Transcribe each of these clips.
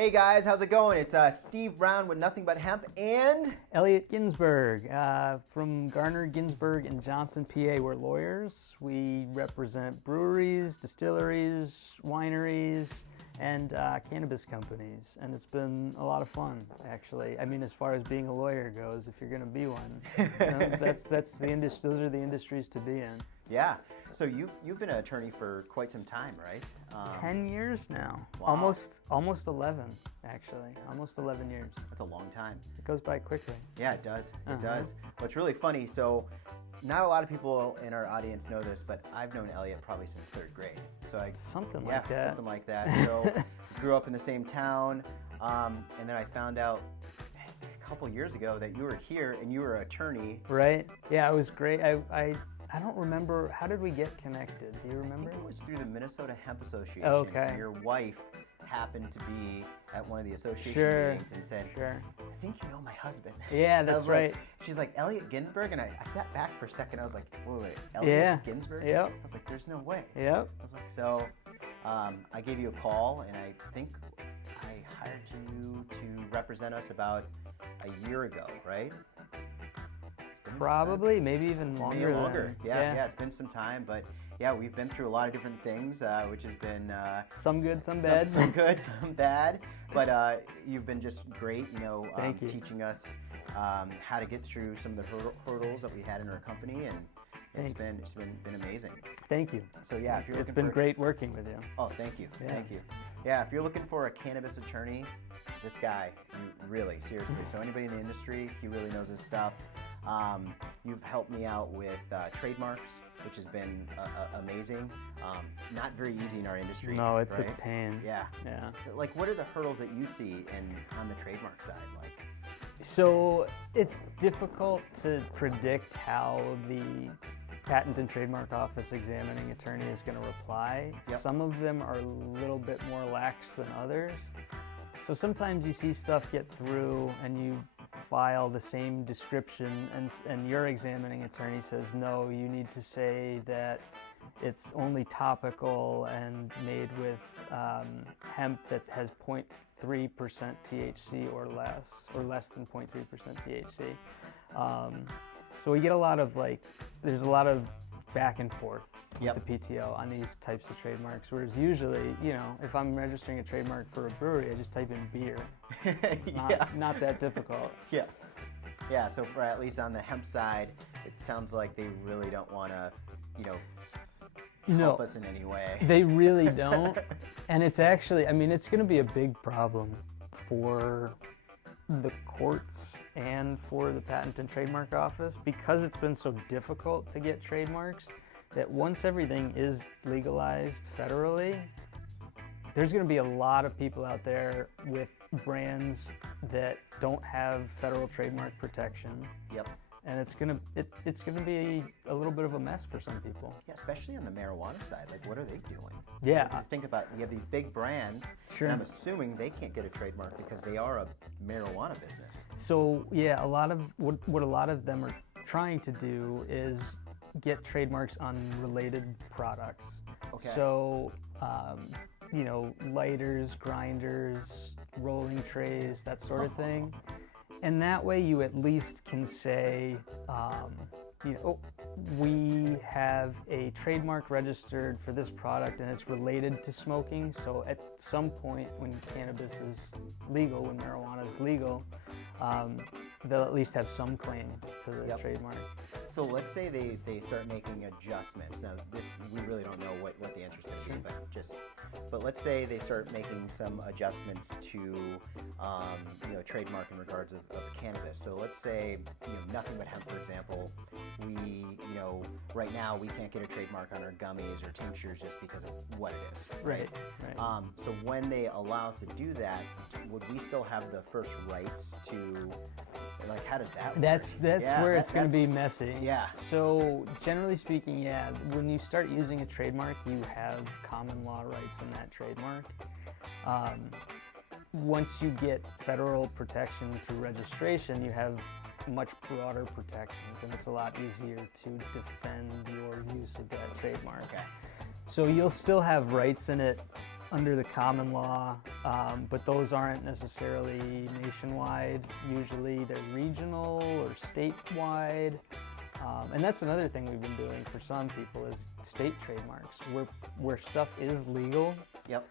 Hey guys, how's it going? It's Steve Brown with Nothing But Hemp and Elliot Ginsberg from Garner, Ginsberg and Johnson, PA. We're lawyers. We represent breweries, distilleries, wineries, and cannabis companies. And it's been a lot of fun, actually. I mean, as far as being a lawyer goes, if you're going to be one, that's the industry. Those are the industries to be in. yeah. So you've been an attorney for quite some time, right? 10 years now. Wow. Almost 11, actually. Almost 11 years. That's a long time. It goes by quickly. Yeah, it does. It does. Well, it's really funny. So, not a lot of people in our audience know this, but I've known Elliot probably since 3rd grade. So Something like that. Something like that. So, grew up in the same town, and then I found out a couple years ago that you were here and you were an attorney. Right? Yeah, it was great. I don't remember, how did we get connected? Do you remember? I think it was through the Minnesota Hemp Association. Okay. And your wife happened to be at one of the association Sure. meetings and said, Sure. I think you know my husband. Yeah, I that's was right. Like, she's like, Elliot Ginsberg? And I sat back for a second. I was like, wait, Elliot Yeah. Ginsberg? Yep. I was like, there's no way. Yep. I was like, so I gave you a call, and I think I hired you to represent us about a year ago, right? Probably, maybe even longer. Maybe longer. than- Yeah, it's been some time, but yeah, we've been through a lot of different things, which has been Some good, some bad. some good, some bad. But you've been just great, Thank you. teaching us how to get through some of the hurdles that we had in our company, and it's Thanks. been amazing. Thank you. So yeah, if you're It's looking been for, great working with you. Oh, thank you, Yeah. thank you. Yeah, if you're looking for a cannabis attorney, this guy, really, seriously. So anybody in the industry, he really knows his stuff. You've helped me out with Trademarks, which has been amazing. Not very easy in our industry. No, it's right? a pain. Yeah. Yeah. Like, what are the hurdles that you see on the trademark side? Like, So it's difficult to predict how the Patent and Trademark Office examining attorney is going to reply. Yep. Some of them are a little bit more lax than others. So sometimes you see stuff get through and you file the same description and your examining attorney says, no, you need to say that it's only topical and made with hemp that has 0.3% THC or less than 0.3% THC. So we get a lot of there's a lot of back and forth with the PTO on these types of trademarks, whereas usually, if I'm registering a trademark for a brewery, I just type in beer. Not that difficult. yeah. Yeah, so for at least on the hemp side, it sounds like they really don't want to, help us in any way. They really don't. And it's actually, it's going to be a big problem for the courts and for the Patent and Trademark Office because it's been so difficult to get trademarks that once everything is legalized federally, there's going to be a lot of people out there with brands that don't have federal trademark protection. Yep. And it's gonna be a little bit of a mess for some people. Yeah, especially on the marijuana side. Like, what are they doing? Yeah. You think about, you have these big brands, Sure. and I'm assuming they can't get a trademark because they are a marijuana business. So yeah, a lot of what a lot of them are trying to do is get trademarks on related products. Okay. So lighters, grinders, rolling trays, that sort of thing. And that way you at least can say, we have a trademark registered for this product and it's related to smoking. So at some point when cannabis is legal, when marijuana is legal, they'll at least have some claim to the trademark. So let's say they start making adjustments. Now we really don't know what the answer's going to be, but let's say they start making some adjustments to trademark in regards of cannabis. So let's say Nothing But Hemp, for example, we right now we can't get a trademark on our gummies or tinctures just because of what it is. Right. So when they allow us to do that, would we still have the first rights to, like, how does that work? That's where it's going to be messy. Yeah. So generally speaking, yeah, when you start using a trademark, you have common law rights in that trademark. Once you get federal protection through registration, you have much broader protections, and it's a lot easier to defend your use of that trademark. Okay. So you'll still have rights in it under the common law, but those aren't necessarily nationwide. Usually they're regional or statewide. And that's another thing we've been doing for some people is state trademarks, where stuff is legal. Yep.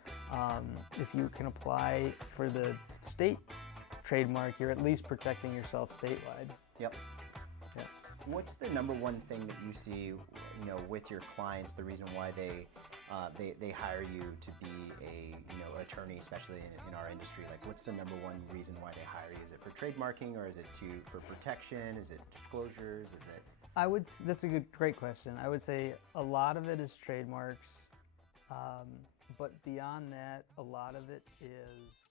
If you can apply for the state trademark, you're at least protecting yourself statewide. Yep. Yeah. What's the number one thing that you see, with your clients? The reason why they hire you to be a attorney, especially in our industry. Like, what's the number one reason why they hire you? Is it for trademarking, or is it for protection? Is it disclosures? Is it? That's a great question. I would say a lot of it is trademarks, but beyond that, a lot of it is